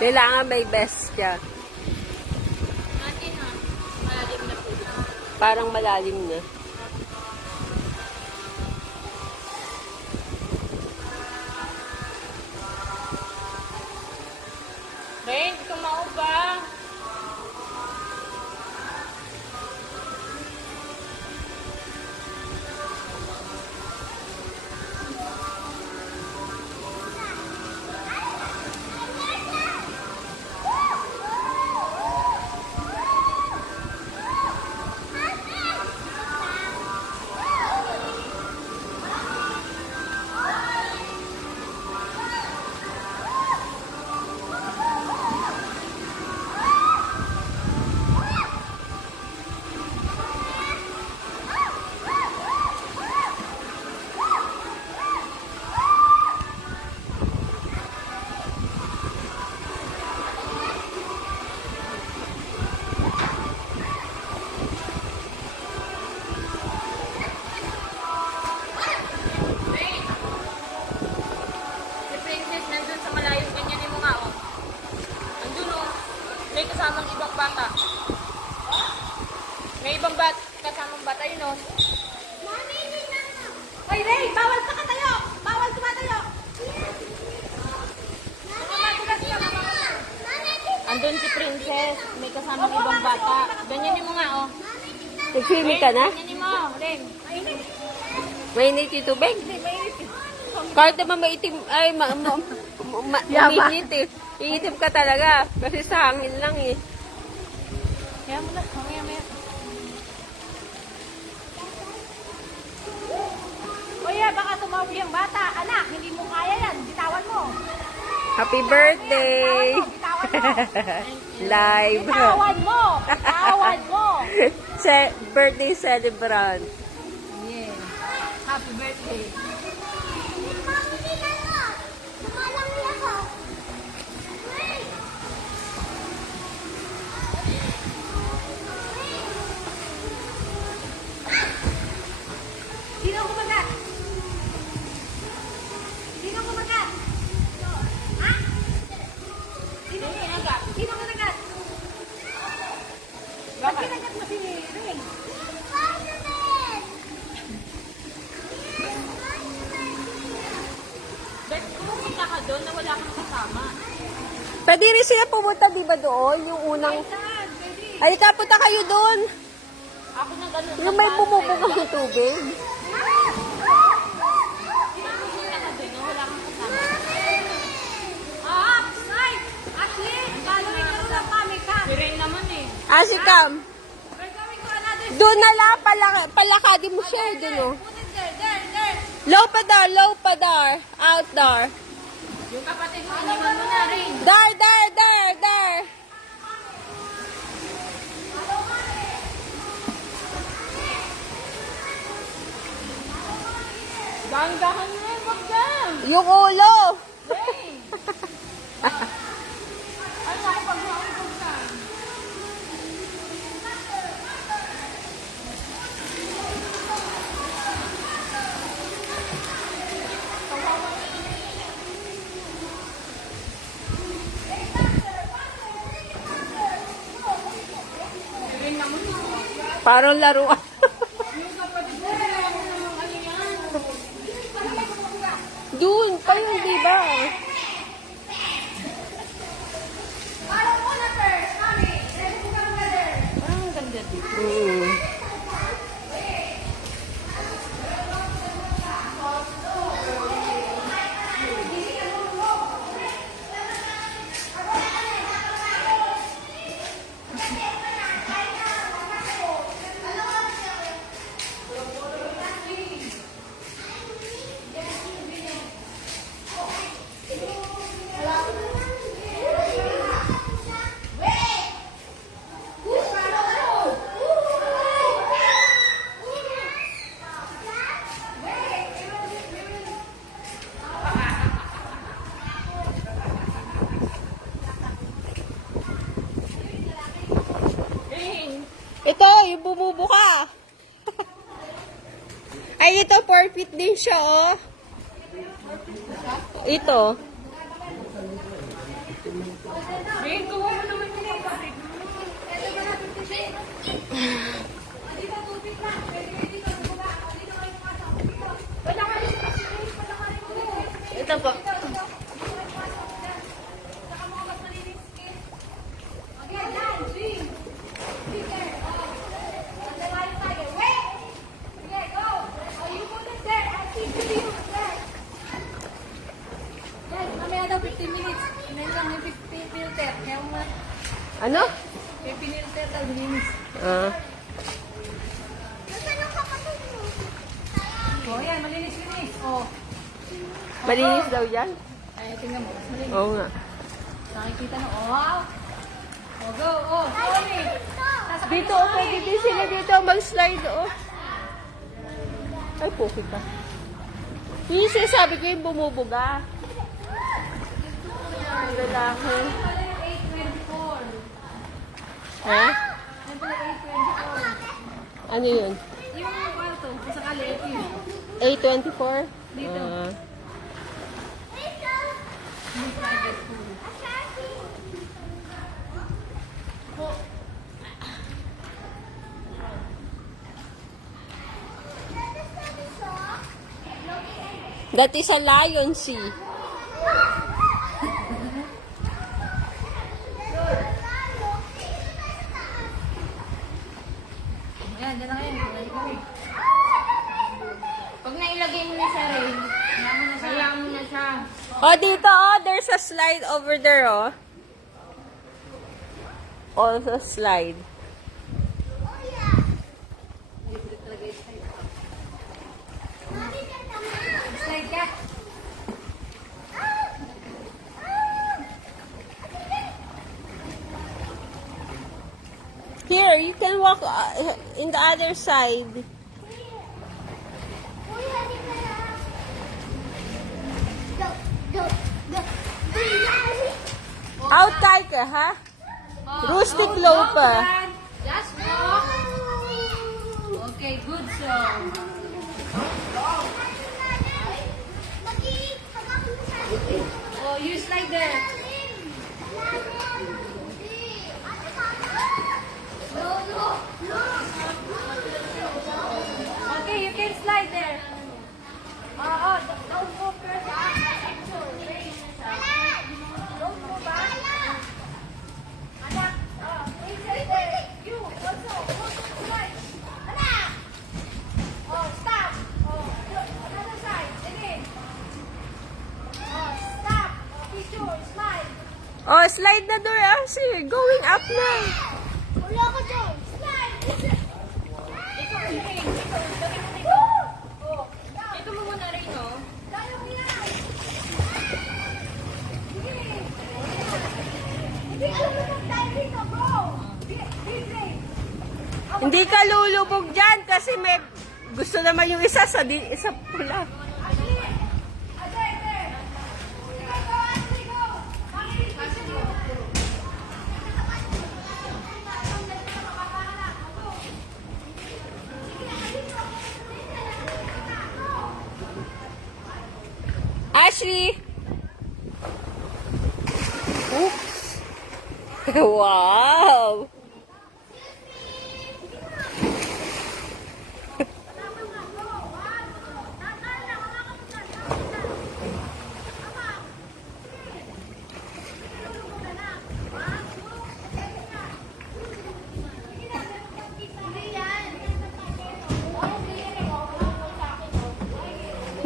Kailangan may vest siya. Natin ha. Malalim na po. Parang malalim na. Rain, kumao ba? May kasamang ibang bata. May ibang kasamang bata yun, oh. Hoy, Ray! Bawal pa ka tayo! Bawal tumatayo! Andun si Princess. May kasamang ibang bata. Ganyanin mo nga, oh. Nag-swimming ka na? Ganyanin mo, Ren. Mainit yung tubig? Kahit naman maitim, ay, uminit eh. Iitim ka talaga. Kasi sa hangin lang eh. Kaya mo na, mamaya-maya. Kuya, baka tumawag yung bata. Anak, hindi mo kaya yan. Bitawan mo. Happy birthday! Bitawan mo. Live! Bitawan mo. Bitawan mo. Birthday celebrant. Yeah. Happy birthday. Sino kumagat? Sino kumagat? Ha? Sino kumagat? Sino kumagat? Ba't kinagat mo si Ring? Ba't pumunta ka doon na wala kang kasama? Pwede rin sila pumunta, di ba doon? Yung unang... Saan? Pwede. Ay, punta kayo doon. Ako na ganun. Yung may bumubugang ng tubig. Pumunta ka doon na wala kang kasama. Ah, Nay! Ashley! Following ka lang kami ka. Si Ring naman eh. Ah, si Cam. We're going to another... Doon na lang, palakadin mo siya doon, oh. Put it there. Low padar. Outdoor. Yung kapatid mo, iniwan mo na rin. Dar. Dahan-dahan mo rin, wag dyan. Yung ulo. Hey! Ano ako pag maungkog ka? Parang laruan. Doon pa yun, di ba? Parang ang ganda dito. Ito, yung bumubuka. Ay, ito, 4 feet din siya, oh. Ito. Dito, tubig lang. Pwede dito, bumaba. Dito kayo pumasok. Dito. Wala ka rin. Wala ka rin. Ito po. Dito, dito. Dito kayo pumasok. Dyan. Saka mga mas malinis skin. Okay, dyan. Swing. Sige. Underline tayo. Wait! Sige, go. Oh, you put it there. I'll keep you there. Yan, mamaya daw 15 minutes. Ngayon lang yung 15 filter. Kaya mga Ano? 15 filter daw, linis. Ah. Oh, yan, malinis-linis. Oh. Malinis daw yan? Ay, tingnan mo. Mas malinis. Oo nga. Nakikita na. Oh, wow. Oh, go. Oh, sorry. Dito, pwede din sila dito mag-slide, oh. Ay, puki ka. Yung sinasabi ko yung bumubuga. Ang lalaki. 824. Ha? Yan pala 824. Ano yun? Yung kwarto, kung sakali, ito yun. 824? Dito. Ah. Yung private pool. That is a lion sea. Ayan, dyan na kayo. Pag nailagay mo na siya rin, hayaan mo na siya. Oh, dito, oh, there's a slide over there, oh. Also slide. Slide ka. Here, you can walk in the other side. Outside ka, ha? Rustic low pa. Just walk. Okay, good song. Oh, you slide there. Okay, you can slide there. Don't move first. Don't move back. Anak, please slide there. You also, slide. Anak. Oh, stop. Oh, another side. Again. Oh, stop. Teacher, smile. Oh, slide na door, ah. See, going up na. Wala ko dyan. Slide. Ikaw, Ring. Ikaw, lagay mo dito. Oh, ito mo muna rin, oh. Tayo yan. Sige. Hindi alam mo kung tayo dito, bro. Big ring. Hindi ka lulubog dyan kasi may gusto naman yung isa sa isa pula. Ashley. Ajay, there. Sige, go, Ashley, go. Ashley, go. Ashley! Oops! Wow!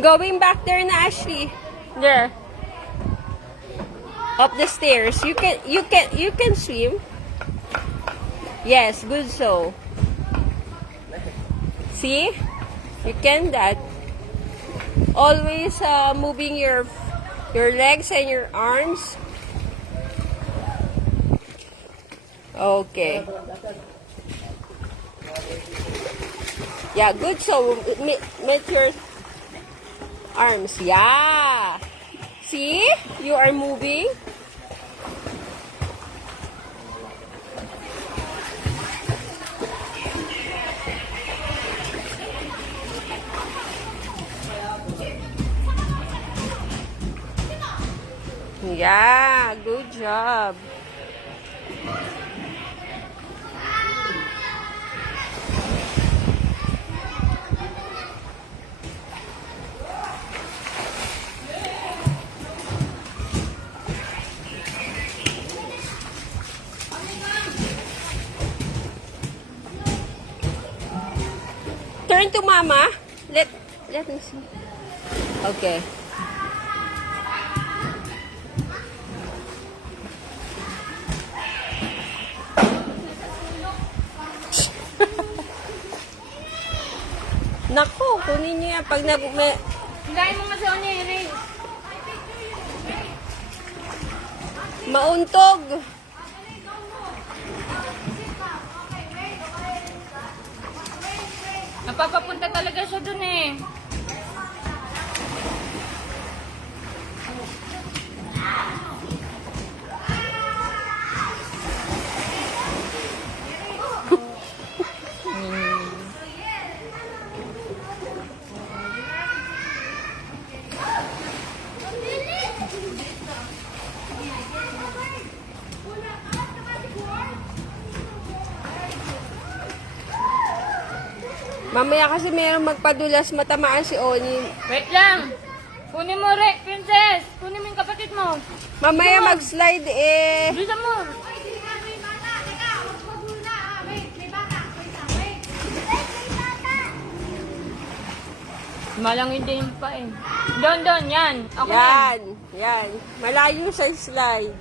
Going back there na, Ashley. There. Up the stairs. You can swim. Yes, good so. See? You can that. Always moving your legs and your arms. Okay. Yeah, good so. Make your arms. Yeah. See? You are moving. Yeah, good job. to, Mama? Let me see. Okay. Naku, kunin niyo yan. Pag may... Hilahin mo nga si Onyeri. Mauntog. Napapapunta talaga siya dun eh. Mamaya kasi mayroong magpadulas, matamaan si Oni. Wait lang. Kunin mo, princess. Kunin mo yung kapatid mo. Mamaya mag-slide eh. Bisa mo. Malang hindi yung pa eh. Doon, yan. Ako yan. Yan. Malayo sa slide.